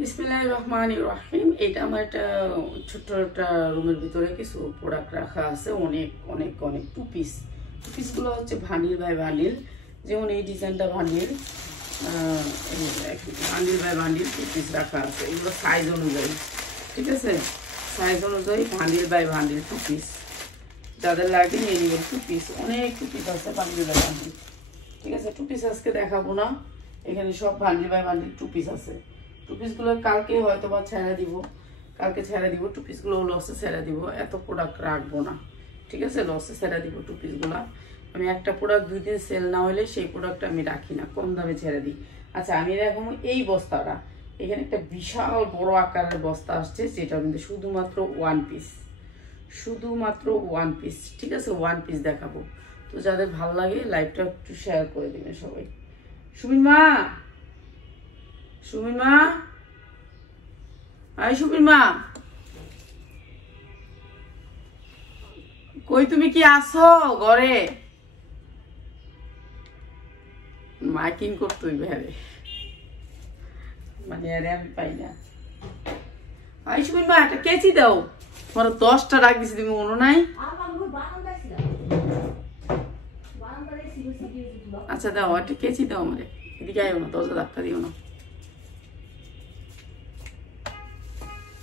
বিসমিল্লাহির রহমানির রহিম। এটা আমার একটা ছোট্ট একটা রুমের ভিতরে কিছু প্রোডাক্ট রাখা আছে, অনেক অনেক অনেক টু পিসগুলো হচ্ছে ভান্ডিল বাই ভান্ডিল। যেমন এই ডিজাইনটা ভান্ডিল বাই ভান্ডিল টু পিস রাখা আছে। এগুলো সাইজ অনুযায়ী, ঠিক আছে, সাইজ অনুযায়ী ভান্ডিল বাই ভান্ডিল টু পিস। যাদের লাগে নিয়ে নেবেন। টু পিস অনেক টু পিস আছে ভান্ডিল বাই ভান্ডিল, ঠিক আছে। টু পিস আজকে দেখাবো না, এখানে সব ভান্ডিল বাই ভান্ডিল টু পিস আছে। টু পিসগুলো কালকে হয়তো বা ছেড়ে দিব, কালকে ছেড়ে দিব। টু পিসগুলো লসে ছেড়ে দিব, এত প্রোডাক্ট রাখবো না, ঠিক আছে। লসে ছেড়ে দিব টু পিসগুলো। আমি একটা প্রোডাক্ট 2 দিন সেল না হলে সেই প্রোডাক্টটা আমি রাখি না, কম দামে ছেড়ে দিই। আচ্ছা, আমি দেখো এই বস্তাটা, এখানে একটা বিশাল বড় আকারের বস্তা আসছে, যেটা কিন্তু শুধুমাত্র ওয়ান পিস, শুধুমাত্র ওয়ান পিস, ঠিক আছে। ওয়ান পিস দেখাবো। তো যাদের ভালো লাগে লাইভটা একটু শেয়ার করে দিবেন সবাই। সুমিন মা, সুমিন মা, আই সুমিন মা, কই তুমি কি আসো ঘরে? মাইকিং করতেই ভেবে মানে আরে আমি পাই না। আই সুমিন মা, একটা কেচি দাও। তোমার 10টা ডাক দিছি, তুমি মনে নাই? আচ্ছা দাও, একটা কেচি দাও আমারে। এদিকে আইও না, দরজা ধাক্কা দিও না।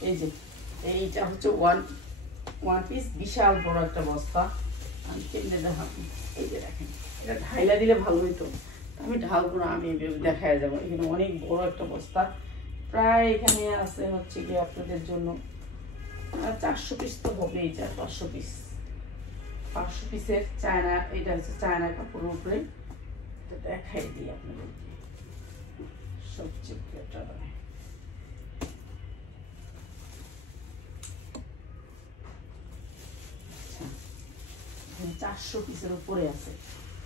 এই যে এইটা হচ্ছে ওয়ান পিস, বিশাল বড় একটা বস্তা। আমি কিনে দেখাবো। এই যে দেখেন, এটা ঢাইলা দিলে ভালো হইতো, আমি ঢালবো না, আমি দেখায় যাবো। এখানে অনেক বড় একটা বস্তা, প্রায় এখানে আছে হচ্ছে কি আপনাদের জন্য 400 পিস তো হবে। এইটা 500 পিস, 500 পিসের চায়না। এটা হচ্ছে চায়না কাপড়ের উপরে। দেখাই দিই আপনাদেরকে সবচেয়ে বেটার। 400 পিসের উপরে আছে,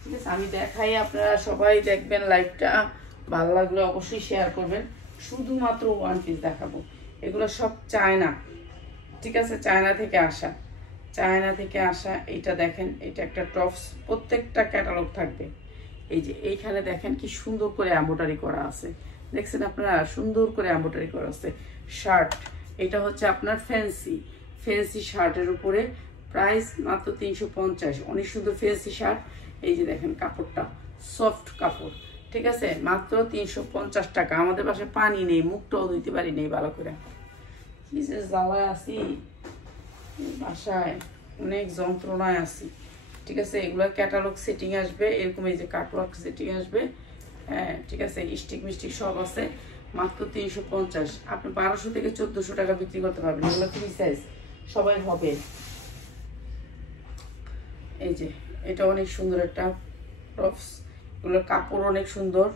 ঠিক আছে। আমি দেখাই, আপনারা সবাই দেখবেন লাইভটা। ভালো লাগলে অবশ্যই শেয়ার করবেন। শুধুমাত্র ওয়ান পিস দেখাবো। এগুলো সব চায়না, ঠিক আছে, চায়না থেকে আসা, চায়না থেকে আসা। এটা দেখেন, এটা একটা টপস, প্রত্যেকটা ক্যাটালগ থাকবে। এই যে এইখানে দেখেন কি সুন্দর করে এমব্রয়ডারি করা আছে, দেখছেন আপনারা? সুন্দর করে এমব্রয়ডারি করা আছে। শার্ট, এটা হচ্ছে আপনার ফ্যান্সি শার্টের উপরে, প্রাইস মাত্র 350। অনেক সুন্দর ফ্যান্সি শার্ট। এই যে দেখেন কাপড়টা, সফট কাপড়, ঠিক আছে, মাত্র 350 টাকা। আমাদের পাশে পানি নেই, মুখটাও ধুইতে পারি নেই ভালো করে। কি যে জ্বালায় আছি বাসায়, অনেক যন্ত্রণায় আছি, ঠিক আছে। এগুলো ক্যাটালগ সেটিং আসবে, এরকম এই যে কাটওয়ার্ক সেটিং আসবে, হ্যাঁ, ঠিক আছে। স্টিক মিস্টিক সব আছে, মাত্র 350। আপনি 1200 থেকে 1400 টাকা বিক্রি করতে পারবেন। এগুলো 3 সাইজ, সবাই হবে। এই যে এটা অনেক সুন্দর একটা টপস, এগুলোর কাপড় অনেক সুন্দর,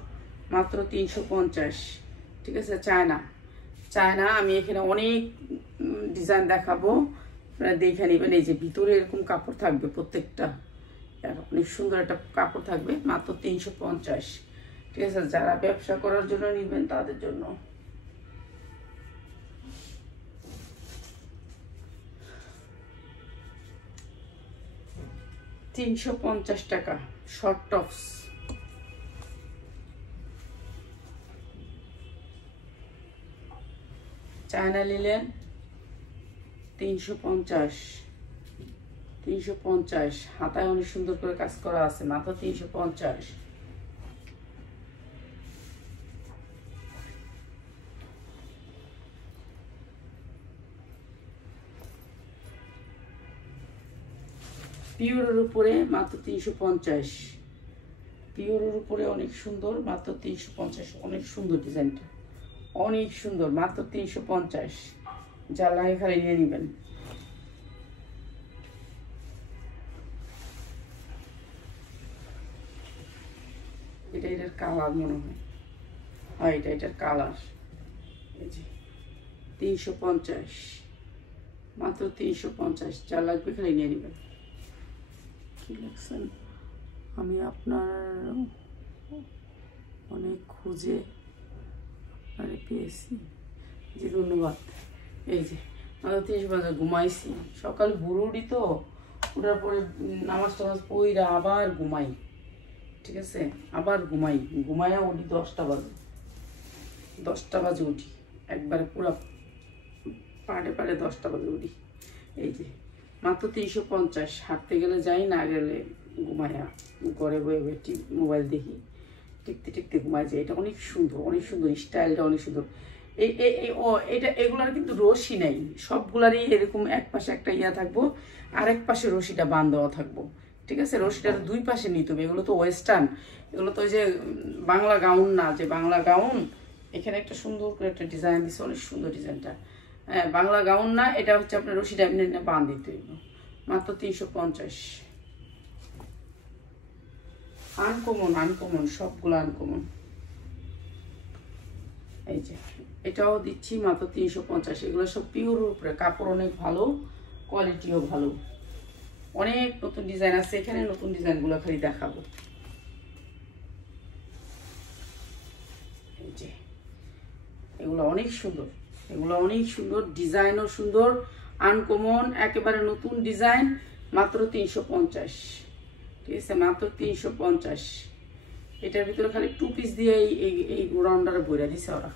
মাত্র 350, ঠিক আছে। চায়না। আমি এখানে অনেক ডিজাইন দেখাবো, আপনারা দেখে নেবেন। এই যে ভিতরে এরকম কাপড় থাকবে, প্রত্যেকটা অনেক সুন্দর একটা কাপড় থাকবে, মাত্র 350, ঠিক আছে। যারা ব্যবসা করার জন্য নেবেন তাদের জন্য। $350 টাকা শর্ট টপস। চায়না নিলেন 350, হাতায় অনেক সুন্দর করে কাজ করা আছে, মাত্র 350। পিওরের উপরে মাত্র 350, পিওরের উপরে অনেক সুন্দর, মাত্র 350। অনেক সুন্দর ডিজাইনটা, অনেক সুন্দর, মাত্র 350। যা লাগে খালি নিয়ে নেবেন। এটার কালার মনে হয়, হ্যাঁ এটার কালার। এই যে 350, মাত্র 350। যা লাগবে খালি নিয়ে নেবেন। কি লাগছেন? আমি আপনার অনেক খুঁজে আপনারে পেয়েছি, জি ধন্যবাদ। এই যে আমরা 30 বাজে ঘুমাইছি, সকালে ভোর উঠি, তো ওঠার পরে নামাজ টামাজ পইরা আবার ঘুমাই, ঠিক আছে। আবার ঘুমাইয়া উঠি 10টা বাজে উঠি। একবারে পুরো পাড়ে পাড়ে 10টা বাজে উঠি। এই যে মাত্র 350, হাঁটতে গেলে যাই, না গেলে ঘুমায়া ঘরে বয়ে বয়ে মোবাইল দেখি, টিকতে টিকতে ঘুমায় যায়। এটা অনেক সুন্দর, অনেক সুন্দর, স্টাইলটা অনেক সুন্দর। এটা এগুলার কিন্তু রশি নেই, সবগুলারই এরকম এক পাশে একটা ইয়া থাকবো, আরেক পাশে রশিটা বাঁধ দেওয়া থাকবো, ঠিক আছে? রশিটার দুই পাশে নিতে হবে। এগুলো তো ওয়েস্টার্ন, এগুলো তো ওই যে বাংলা গাউন না, যে বাংলা গাউন। এখানে একটা সুন্দর করে একটা ডিজাইন দিচ্ছে, অনেক সুন্দর ডিজাইনটা। হ্যাঁ, বাংলা গাউন না, এটা হচ্ছে আপনার রশিটা এমনি বাঁধ দিতে হইব। মাত্র 350। আনকমন, আনকমন, সবগুলো আনকমন। এই যে এটাও দিচ্ছি মাত্র 350। এগুলো সব পিওর উপরে, কাপড় অনেক ভালো, কোয়ালিটিও ভালো। অনেক নতুন ডিজাইন আছে এখানে, নতুন ডিজাইনগুলো খালি দেখাবো। এই যে এগুলো অনেক সুন্দর, এগুলো অনেক সুন্দর, ডিজাইনও সুন্দর, আনকমন, একেবারে নতুন ডিজাইন। মাত্র 350, ঠিক আছে? মাত্র 350। এটার ভিতরে খালি 2 পিস দিয়ে এই রাউন্ডারে বইরা দিছে ওরা।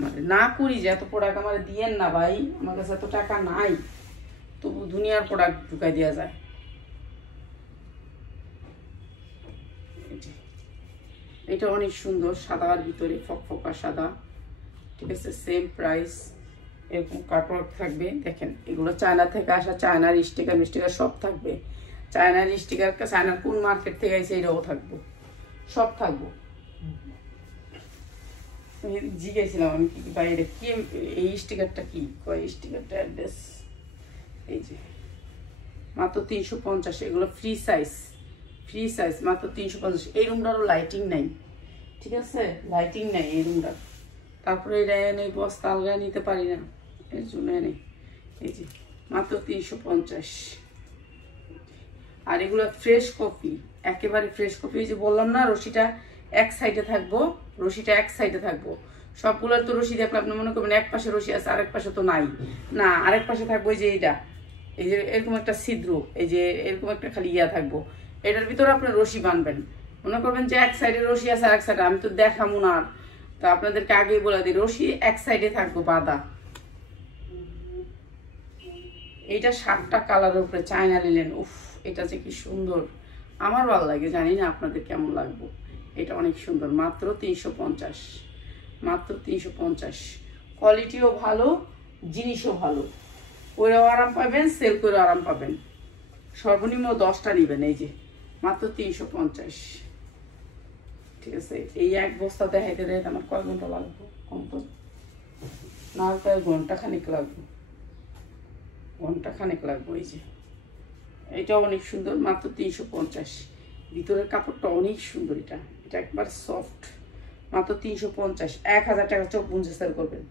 মানে না করি যে এত প্রোডাক্ট আমার দিয়েন না ভাই, আমার কাছে এত টাকা নাই, তবু দুনিয়ার প্রোডাক্ট ঢুকাই দেওয়া যায়। এটা অনেক সুন্দর, সাদার ভিতরে ফকফকা সাদা, ঠিক আছে? সেম প্রাইস, এরকম কাটওয়ার্ক থাকবে। দেখেন এগুলো চায়না থেকে আসা, চায়নার স্টিকার মিস্টিকার সব থাকবে। চায়নার স্টিকার, চায়নার কোন মার্কেট থেকে আসে এটাও থাকবো, সব থাকবো। জিজ্ঞাসিলাম আমি কি বাইরে কি এই স্টিকারটা কি কয়, স্টিকারটা অ্যাড্রেস। এই যে মাত্র 350। এগুলো ফ্রি সাইজ, ফ্রি সাইজ, মাত্র 350। এই রুমটারও লাইটিং নাই, ঠিক আছে? লাইটিং নাই এই রুমটার। তারপরে এটা এনে বস্তা আলগায় নিতে পারি না, এর জন্য এনে। এই যে মাত্র 350। আর এগুলো ফ্রেশ কফি, একেবারে ফ্রেশ কফি। এই যে বললাম না, রশিটা এক সাইডে থাকবো, রশিটা এক সাইডে থাকবো। সবগুলোর তো রশি দেখলে আপনি মনে করবেন এক পাশে রশি আছে, আরেক পাশে তো নাই, না আরেক পাশে থাকবো। এই যে এইটা, এই যে এরকম একটা ছিদ্র, এই যে এরকম একটা খালি ইয়া থাকবো, এটার ভিতরে আপনি রশি বানবেন। মনে করবেন যে এক সাইডে রশি আছে, আরেক সাইডে, আমি তো দেখাবো না, তো আপনাদেরকে আগেই বলে দিই, রশি এক সাইডে থাকবো বাঁধা। এইটা 7টা কালারের উপরে চায়না লিলেন, উফ এটা যে কি সুন্দর, আমার ভালো লাগে, জানি না আপনাদের কেমন লাগবে। এটা অনেক সুন্দর, মাত্র 350, মাত্র 350। কোয়ালিটিও ভালো, জিনিসও ভালো, ওইরাও আরাম পাবেন, সেল করেও আরাম পাবেন। সর্বনিম্ন 10টা নেবেন। এই যে মাত্র 350, ঠিক আছে? এই এক বস্তা দেখাইতে দেখাইতে আমার কয় ঘন্টা লাগবে, কম তো না, তাই ঘন্টাখানেক লাগবে, ঘন্টাখানেক লাগবে। এই যে এটাও অনেক সুন্দর, মাত্র 350। ভিতরের কাপড়টা অনেক সুন্দর, এটা এটা একবার সফট, মাত্র 350। 1000 টাকা চোখ বুঝে সেল করবেন।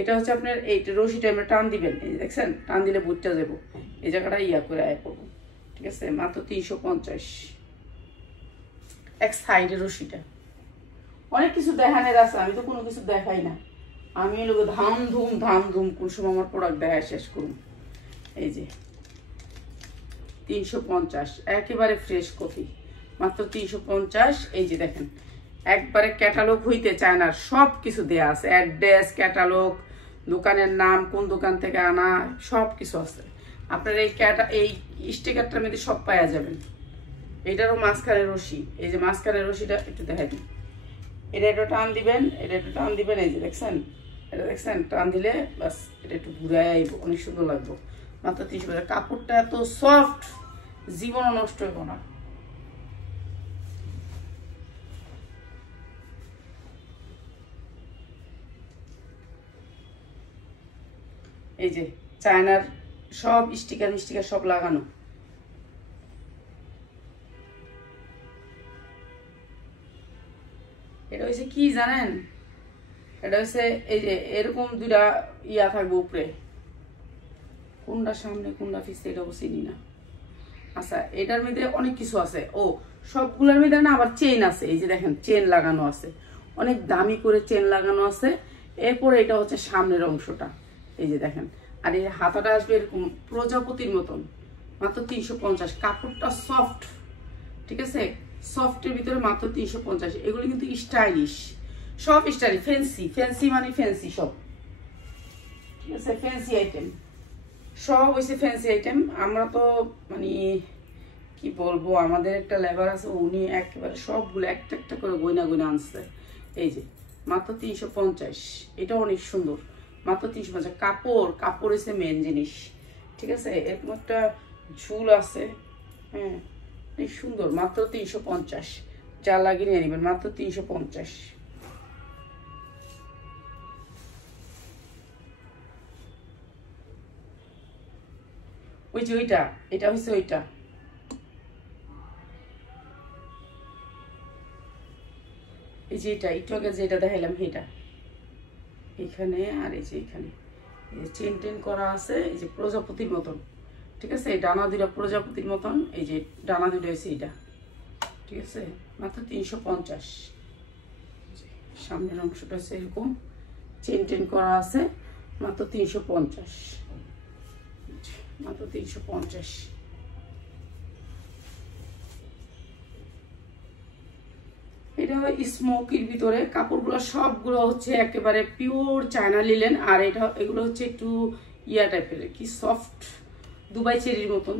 এটা হচ্ছে আপনার এই রশিটা আমরা টান দিবেন, এই দেখছেন, টান দিলে বুঝতে যাবো, এই জায়গাটা ইয়া করে আয় করবো, ঠিক আছে? মাত্র 350। এক সাইডে রশিটা। অনেক কিছু দেখানোর আছে, আমি তো কোনো কিছু দেখাই না, আমি লোক ধাম ধুম কোন সময় আমার প্রোডাক্ট দেখা শেষ করুন। এই যে 350, একেবারে ফ্রেশ কফি, মাত্র 350। এই যে দেখেন, একবারে ক্যাটালগ হইতে চায় না, সব কিছু দেয়া আছে, অ্যাড্রেস, ক্যাটালগ, দোকানের নাম, কোন দোকান থেকে আনা, সব কিছু আছে। আপনার এই স্টিকারটার মধ্যে সব পাওয়া যাবেন। এটারও মাঝখানে রশি, এই যে মাঝখানে রশিটা একটু দেখা দিই, এটা একটু টান দিবেন, এটা একটু টান দিবেন, এই যে দেখছেন, এটা দেখছেন, টান দিলে বাস এটা একটু ঘুরে আইব, অনেক সুন্দর লাগবে। মাত্র 350। কাপড়টা এত সফট, জীবনও নষ্ট হইব না। এই যে চায়নার সব স্টিকার মিস্টিকার সব লাগানো। এটা হচ্ছে কি জানেন, এটা হচ্ছে এই যে এরকম দুইটা ইয়া থাকবে উপরে, কোনটা সামনে কোনটা পিছনে এটা চিনি না। আচ্ছা, এটার মধ্যে অনেক কিছু আছে, ও সবগুলোর মধ্যে না আবার চেন আছে। এই যে দেখেন, চেন লাগানো আছে, অনেক দামি করে চেন লাগানো আছে। এরপরে এটা হচ্ছে সামনের অংশটা, এই যে দেখেন, আর এই হাতাটা আসবে এরকম প্রজাপতির মতন, মাত্র 350। কাপড়টা সফট, ঠিক আছে? সফটের ভিতরে মাত্র 350। এগুলো কিন্তু স্টাইলিশ, সব স্টাইলিশ, ফ্যান্সি, ফ্যান্সি মানে ফ্যান্সি সব, ঠিক আছে, ফ্যান্সি আইটেম সব হয়েছে ফ্যান্সি আইটেম। আমরা তো মানে কি বলবো, আমাদের একটা লেবার আছে, উনি একেবারে সবগুলো একটা একটা করে গয়না গয়না আনছে। এই যে মাত্র 350, এটা অনেক সুন্দর, মাত্র 350। কাপড় কাপড় হচ্ছে মেন জিনিস, ঠিক আছে। এরকম একটা ঝুল আছে, হ্যাঁ অনেক সুন্দর, মাত্র 350। যা লাগিয়ে নিয়ে নেবেন, মাত্র 350। ওই যে ওইটা, এটা হচ্ছে ওইটা, এই যে এটা একটু আগে যেটা দেখাইলাম সেটা এখানে, আর এই যে এখানে চেন টেন করা আছে, এই যে প্রজাপতির মতন, ঠিক আছে। ডানা দুটা প্রজাপতির মতন, এই যে ডানা দুটো হয়েছে এটা, ঠিক আছে, মাত্র 350। সামনের অংশটা হচ্ছে এরকম চেন টেন করা আছে, মাত্র 350, মাত্র 350। এটা স্মোকির ভিতরে, কাপড়গুলো সবগুলো হচ্ছে একেবারে পিওর চায়না লিলেন। আর এটা এগুলো হচ্ছে একটু ইয়া টাইপের, কি সফট দুবাই চেরির মতন,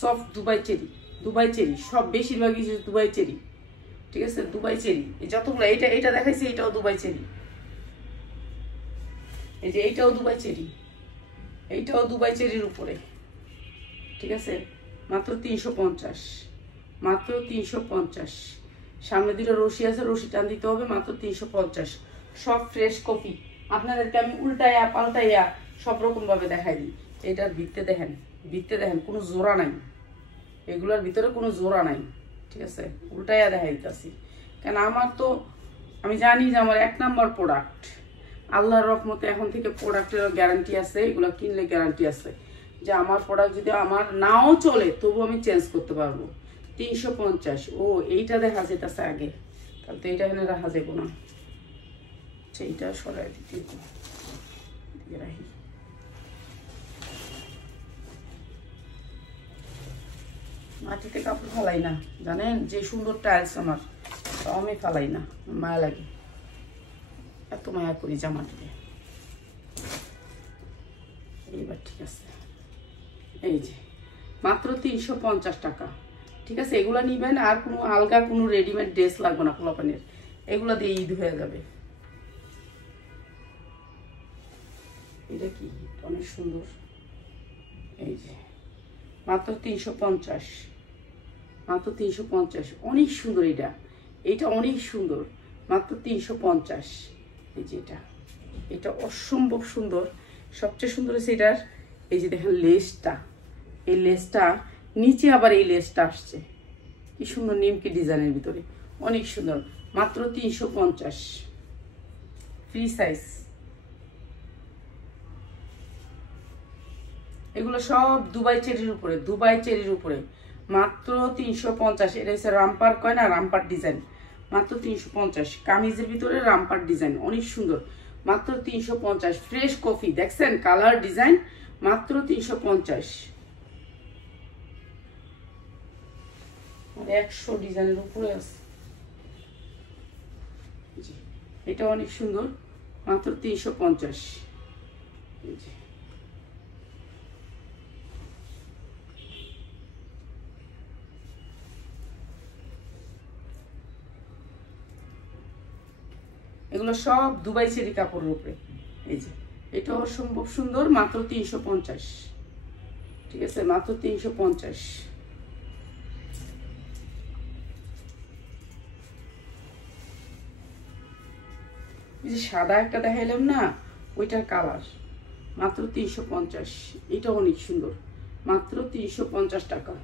soft Dubai cherry, Dubai cherry সব বেশিরভাগই দুবাই চেরি, ঠিক আছে, দুবাই চেরি। যতগুলো এটা এটা দেখাইছি এটাও দুবাই চেরি, এই যে এইটাও দুবাই চেরি, এইটাও দুবাই চেরির উপরে, ঠিক আছে, মাত্র 350, মাত্র 350। সামনে দুটো রশি আছে, রশি টান দিতে হবে, মাত্র 350। সব ফ্রেশ কপি, আপনাদেরকে আমি উল্টাইয়া পাল্টাইয়া সব রকম ভাবে দেখাই দিই। এটার ভিত্তে দেখেন, ভিত্তে দেখেন কোনো জোড়া নাই, এগুলোর ভিতরে কোনো জোড়া নাই, ঠিক আছে, উল্টাইয়া দেখাই দিতেছি। কেন আমার তো আমি জানি যে আমার 1 নাম্বার প্রোডাক্ট, আল্লাহর রহমতে এখন থেকে প্রোডাক্টের গ্যারান্টি আছে, এগুলো কিনলে গ্যারান্টি আছে যে আমার প্রোডাক্ট যদি আমার নাও চলে তবু আমি চেঞ্জ করতে পারবো। 350। ও এইটা দেখা যেতেছে আগে, তাহলে তো এইটা এখানে রাখা যাবো না, সেইটা সরাই দিতে রাখি। মাটিতে কাপড় ফালাই না, জানেন যে সুন্দর টাইলস আমার, তাও আমি ফালাই না, মায়া লাগে, এত মায়া করি জামাটিতে। এইবার ঠিক আছে, এই যে মাত্র 350 টাকা, ঠিক আছে। এগুলো নিবেন, আর কোনো আলগা কোনো রেডিমেড ড্রেস লাগবে না পোলাপানের, এগুলো দিয়ে ঈদ হয়ে যাবে। এটা কি অনেক সুন্দর, এই যে মাত্র 350, মাত্র 350, অনেক সুন্দর। এটা এটা অনেক সুন্দর, মাত্র 350। এই যে এটা এটা অসম্ভব সুন্দর, সবচেয়ে সুন্দর হচ্ছে এটার এই যে দেখেন লেসটা, এই লেসটা নিচে আবার এই লেসটা আসছে, কি সুন্দর নিমকি ডিজাইনের ভিতরে, অনেক সুন্দর, মাত্র 350, ফ্রি সাইজ। এগুলো সব দুবাই চেরির উপরে, দুবাই চেরির উপরে, মাত্র 350। এটা হচ্ছে রামপার কয় না, রামপার ডিজাইন, মাত্র 350। কামিজের ভিতরে রামপার ডিজাইন, অনেক সুন্দর, মাত্র 350। ফ্রেশ কফি দেখছেন, কালার ডিজাইন, মাত্র 350। 100 ডিজাইনের উপরে আছে, এটা অনেক সুন্দর, মাত্র 350। এগুলো সব দুবাই চেরি কাপড়ের উপরে, এই যে এটা অসম্ভব সুন্দর, মাত্র 350, ঠিক আছে, মাত্র 350। এই যে সাদা একটা দেখাইলাম না, ওইটার কালার, মাত্র 350। এটা অনেক সুন্দর, মাত্র 350 টাকা।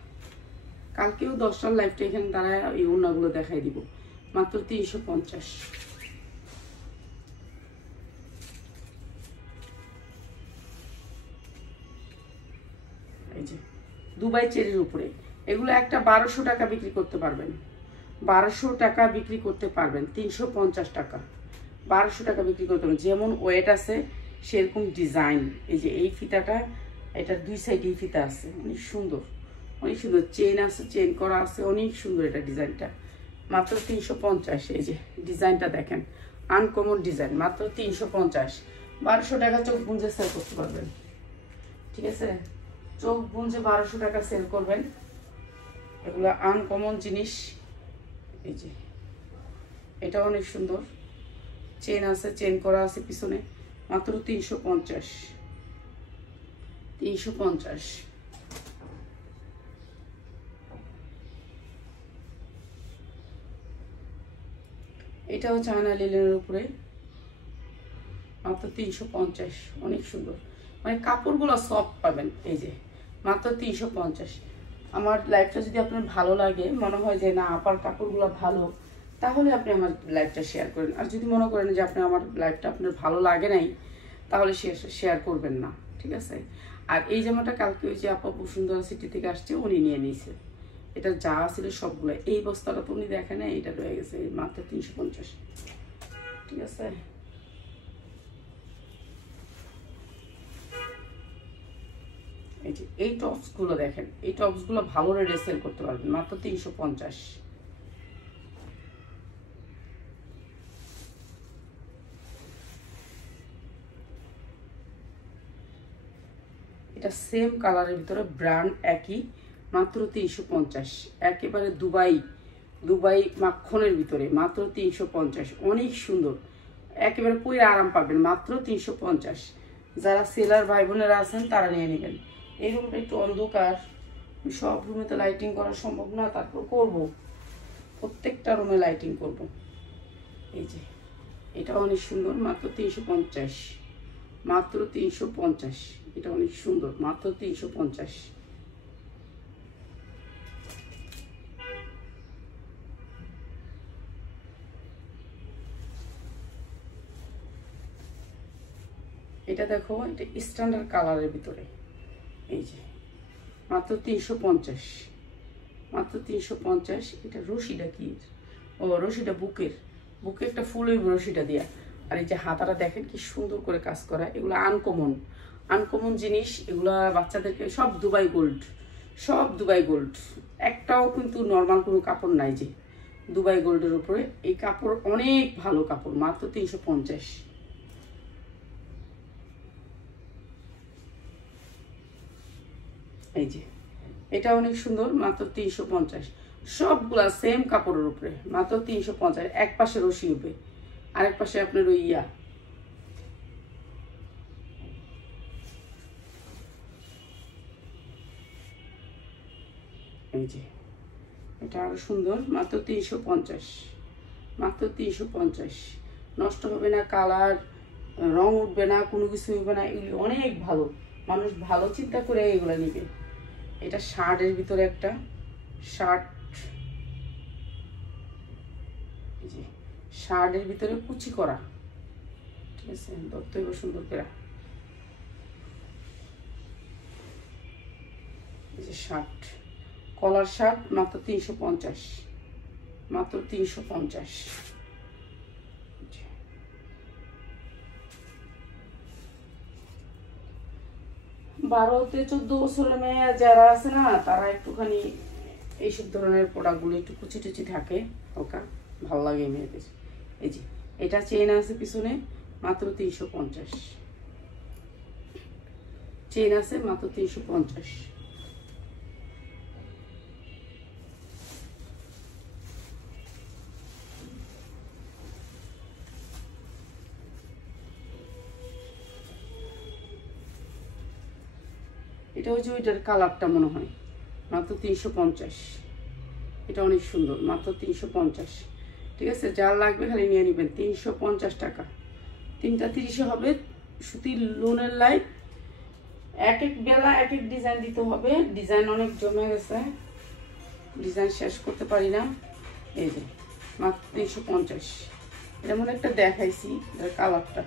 কালকেও 10টার লাইভটা এখানে দাঁড়ায় এই ওড়নাগুলো দেখাই দিব, মাত্র 350। এই যে দুবাই চেরির উপরে, এগুলো একটা 1200 টাকা বিক্রি করতে পারবেন, 1200 টাকা বিক্রি করতে পারবেন, 350 টাকা, 1200 টাকা বিক্রি করতে পারবেন। যেমন ওয়েট আছে সেরকম ডিজাইন, এই যে এই ফিতাটা, এটার দুই সাইডে এই ফিতা আছে, অনেক সুন্দর, অনেক সুন্দর, চেন আছে, চেন করা আছে, অনেক সুন্দর এটা ডিজাইনটা, মাত্র 350। এই যে ডিজাইনটা দেখেন, আনকমন ডিজাইন, মাত্র 350, 1200 টাকা চোখ বুঁজে সেল করতে পারবেন। ঠিক আছে, চোখ বুঁজে 1200 টাকা সেল করবেন। এগুলো আনকমন জিনিস। এই যে এটা অনেক সুন্দর, চেন আছে, চেন করা আছে পিছনে, মাত্র 350। 350। এটাও চায়না লিলেনের উপরে, মাত্র 350। অনেক সুন্দর, মানে কাপড়গুলো সফট পাবেন। এই যে মাত্র 350। আমার লাইফটা যদি আপনার ভালো লাগে, মনে হয় যে না আপার কাপড়গুলো ভালো, তাহলে আপনি আমার লাইফটা শেয়ার করেন। আর যদি মনে করেন যে আপনি আমার লাইফটা আপনার ভালো লাগে নাই, তাহলে শেয়ার করবেন না। ঠিক আছে। আর এই জামাটা কালকে ওই যে আপা বসুন্ধরা সিটি থেকে আসছে, উনি নিয়ে নিয়েছে। এটা যা ছিল সবগুলো, এই বস্তাটা তো উনি দেখে না, এটা রয়ে গেছে মাত্র 350। ঠিক আছে। এই যে এই টপসগুলো দেখেন, এই টপসগুলো ভালো রেটে সেল করতে পারবেন, মাত্র 350। এটা সেম কালারের ভিতরে, ব্র্যান্ড একই, মাত্র 350। একেবারে দুবাই মাখনের ভিতরে, মাত্র 350। অনেক সুন্দর, একেবারে পরে আরাম পাবেন, মাত্র 350। যারা সেলার ভাই বোনেরা আছেন তারা নিয়ে নেবেন। এই রুমটা একটু অন্ধকার, সব রুমে তো লাইটিং করা সম্ভব না, তারপর করব, প্রত্যেকটা রুমে লাইটিং করব। এই যে এটা অনেক সুন্দর, মাত্র 350। মাত্র 350। এটা অনেক সুন্দর, মাত্র 350। এটা দেখো, এটা স্ট্যান্ডার্ড কালারের ভিতরে। এই যে মাত্র 350। মাত্র 350। এটা রশিটা কি? ও রশিটা বুকের একটা ফুলের রশিটা দেয়া। আর এই যে হাতাটা দেখেন কি সুন্দর করে কাজ করা। এগুলো আনকমন জিনিস, এগুলা বাচ্চাদেরকে, সব দুবাই গোল্ড। একটাও কিন্তু নর্মাল কোনো কাপড় নাই। যে দুবাই গোল্ডের উপরে এই কাপড়, অনেক ভালো কাপড়, মাত্র 350। এই যে এটা অনেক সুন্দর, মাত্র 350। সবগুলা সেম কাপড়ের উপরে, মাত্র 350। এক পাশে রশি উপরে, আরেক পাশে আপনার ওই এই যে এটা আরো সুন্দর, মাত্র 350। মাত্র 350। নষ্ট হবে না, কালার রং উঠবে না, কোনো কিছু হবে না। এগুলি অনেক ভালো, মানুষ ভালো চিন্তা করে এগুলো নিবে। এটা শার্টের ভিতরে একটা শার্ট, এই যে শার্টের ভিতরে কুচি করা। ঠিক আছে, দত্তই সুন্দর করে। এই যে শার্ট, কলার শার্ট, মাত্র 350। মাত্র 350। 12-14 বছরের মেয়ে যারা আছে না, তারা একটুখানি এইসব ধরনের প্রোডাক্টগুলো একটু কুচি টুচি থাকে, ওকা ভালো লাগে মেয়েদের। এই যে এটা চেন আছে পিছনে, মাত্র 350। চেন আছে, মাত্র 350। এটা হচ্ছে ওইটার কালারটা মনে হয়, মাত্র 350। এটা অনেক সুন্দর, মাত্র 350। ঠিক আছে, যার লাগবে খালি নিয়ে নেবেন, 350 টাকা। 3টা 30 হবে। সুতির লোনের লাইট, এক এক বেলা এক এক ডিজাইন দিতে হবে। ডিজাইন অনেক জমে গেছে, ডিজাইন শেষ করতে পারি না। এই যে মাত্র 350। যেমন একটা দেখাইছি, এর কালারটা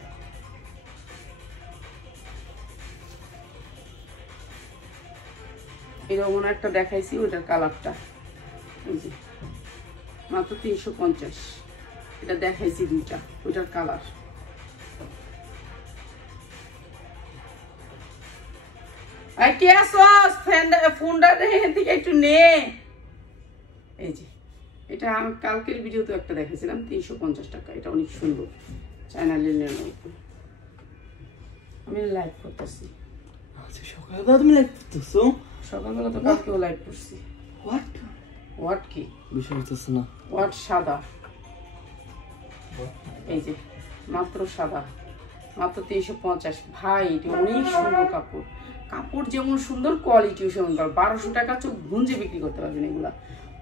এরকম একটা দেখাইছি, ওইটার কালারটা এই যে মাত্র 350। এটা দেখাইছি দুইটা, ওইটার কালার। আর কে আসস ফোনটা থেকে একটু নে। এই যে এটা আমি কালকের ভিডিওতে একটা দেখাইছিলাম, 350 টাকা। এটা অনেক সুন্দর, চায়না লিনেনের উপর। আমি লাইভ করতেছি। আচ্ছা সকালবেলা তুমি লাইভ করতেছো? সকালবেলা তো কালকেও লাইভ করছি। হোয়াট হোয়াট কি বিষয় হচ্ছে না? হোয়াট সাদা, এই যে মাত্র সাদা, মাত্র 350। ভাই এটা অনেক সুন্দর কাপড়, কাপড় যেমন সুন্দর কোয়ালিটিও সেমন। 1200 টাকা চোখ গুঞ্জে বিক্রি করতে পারবেন এগুলা।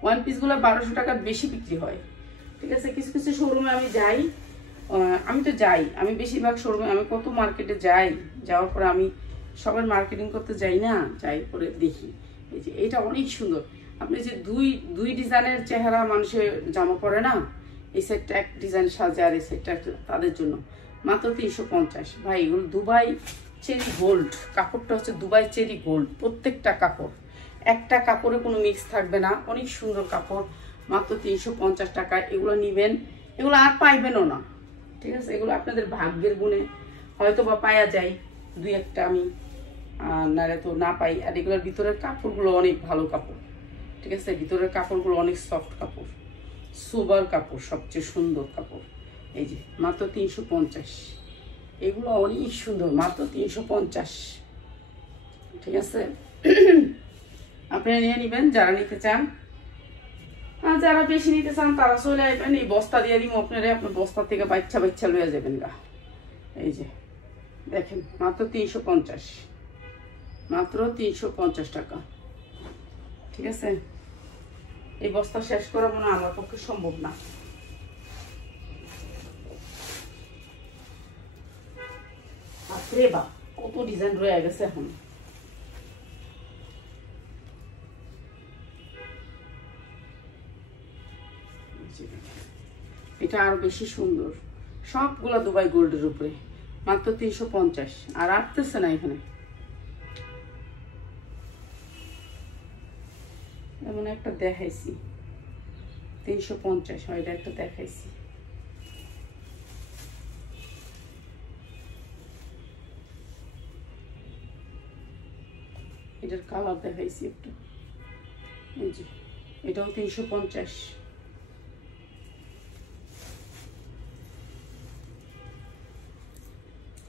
ওয়ান পিসগুলো 1200 টাকার বেশি বিক্রি হয়, ঠিক আছে। কিছু কিছু শোরুমে আমি যাই, আমি তো যাই, আমি বেশিরভাগ শোরুমে, আমি কত মার্কেটে যাই, যাওয়ার পরে আমি সবার মার্কেটিং করতে যাই না, যাই করে দেখি। এই যে এটা অনেক সুন্দর। আপনি যে দুই ডিজাইনের চেহারা মানুষের জামা পরে না, এই সেটটা এক ডিজাইন সাজে আর এই সেটটা তাদের জন্য মাত্র 350। ভাই এগুলো দুবাই চেরি গোল্ড, কাপড়টা হচ্ছে দুবাই চেরি গোল্ড। প্রত্যেকটা কাপড়, একটা কাপড়ে কোনো মিক্স থাকবে না, অনেক সুন্দর কাপড়, মাত্র 350 টাকা। এগুলো নিবেন, এগুলো আর পাইবেনও না, ঠিক আছে। এগুলো আপনাদের ভাগ্যের গুণে হয়তো বা পাওয়া যায় দুই একটা, আমি নারে তো না পাই। আর এগুলোর ভিতরের কাপড়গুলো অনেক ভালো কাপড়, ঠিক আছে। ভিতরের কাপড়গুলো অনেক সফট কাপড়, সোবার কাপড়, সবচেয়ে সুন্দর কাপড়। এই যে মাত্র 350, এগুলো অনেক সুন্দর, মাত্র 350, ঠিক আছে। আপনারা নিয়ে নেবেন যারা নিতে চান, আর যারা বেশি নিতে চান তারা চলে আসবেন। এই বস্তা দিয়ে দিব আপনারা, আপনার বস্তা থেকে বাচ্চা বাচ্চা লয়ে যাবেন গা। এই যে দেখেন মাত্র 350, মাত্র 350 টাকা, ঠিক আছে। এই বস্তা শেষ করাবো না, আমার পক্ষে সম্ভব না। বাপরে বাপ, কত ডিজাইন রয়ে গেছে এখন। এটা আরো বেশি সুন্দর, সবগুলা দুবাই গোল্ডের উপরে, মাত্র 350। আর আসতেছে না এখানে, এমন একটা দেখাইছি 350, হয় এটা একটা দেখাইছি। এটার কালার দেখাইছি একটু, এই যে এটাও 350।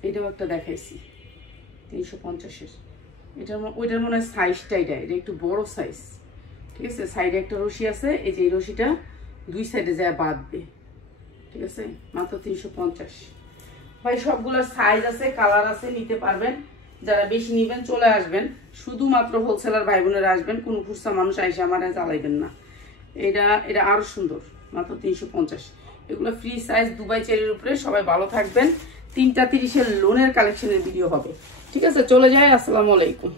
এটাও একটা দেখাইছি 350-এর। ওইটার মনে হয় সাইজটা এটা একটু বড় সাইজ, ঠিক আছে। সাইডে একটা রশি আছে, এই যে এই রশিটা দুই সাইডে যায় বাঁধবে, ঠিক আছে। মাত্র 350। ভাই সবগুলোর সাইজ আছে, কালার আছে, নিতে পারবেন। যারা বেশি নিবেন চলে আসবেন, শুধুমাত্র হোলসেলার ভাই বোনেরা আসবেন, কোন খুচরা মানুষ আইসে আমার জ্বালাইবেন না। এটা আরো সুন্দর, মাত্র 350। এগুলো ফ্রি সাইজ দুবাই চেরির উপরে। সবাই ভালো থাকবেন। 3টা 30-এর লোনের কালেকশনের ভিডিও হবে, ঠিক আছে। চলে যায়, আসসালামু আলাইকুম।